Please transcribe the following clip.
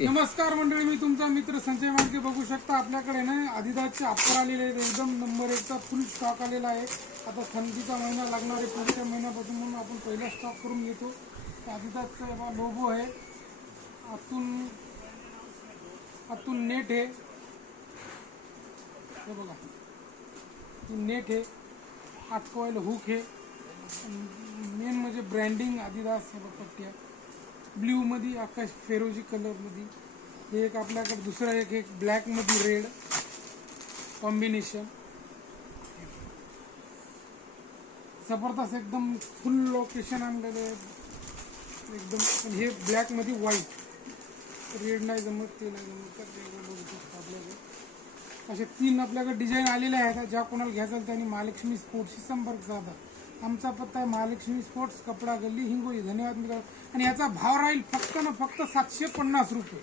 नमस्कार मंडळी, मी तुमचा मित्र संजय मांडके. बघू शकता आपल्याकडे ना आदिदासचे अप्पर आलेले आहेत. एकदम नंबर 1चा फुल स्टॉक आलेला आहे. आता थंडीचा महिना लागणार आहे, पुढच्या महिन्यापासून म्हणून आपण पहिला स्टॉक करून घेतो. आदिदासचा लोगो आहे, आतून नेट आहे. हे बघा, नेट आहे, 8 कॉइल हुक आहे. मेन म्हणजे ब्रँडिंग आदिदास पट्टी आहे. ब्ल्यू मध्ये, आकाश फेरोजी कलर मध्ये. हे एक आपल्याकडे दुसरा एक ब्लॅक मध्ये रेड कॉम्बिनेशन. जबरदस्त एकदम फुल लोकेशन आणलेले एकदम. हे ब्लॅक मध्ये व्हाईट, रेड नाही जमत, ते नाही जमत, आपल्याकडे असे 3 आपल्याकडे डिझाईन आलेले आहेत. ज्या कोणाला घ्यायचं त्यांनी महालक्ष्मी स्पोर्ट्सशी संपर्क साधा. आमचा पत्ता आहे महालक्ष्मी स्पोर्ट्स, कपडा गल्ली, हिंगोली. धन्यवाद मित्रांनो. आणि याचा भाव राहील फक्त ना फक्त 750 रुपये.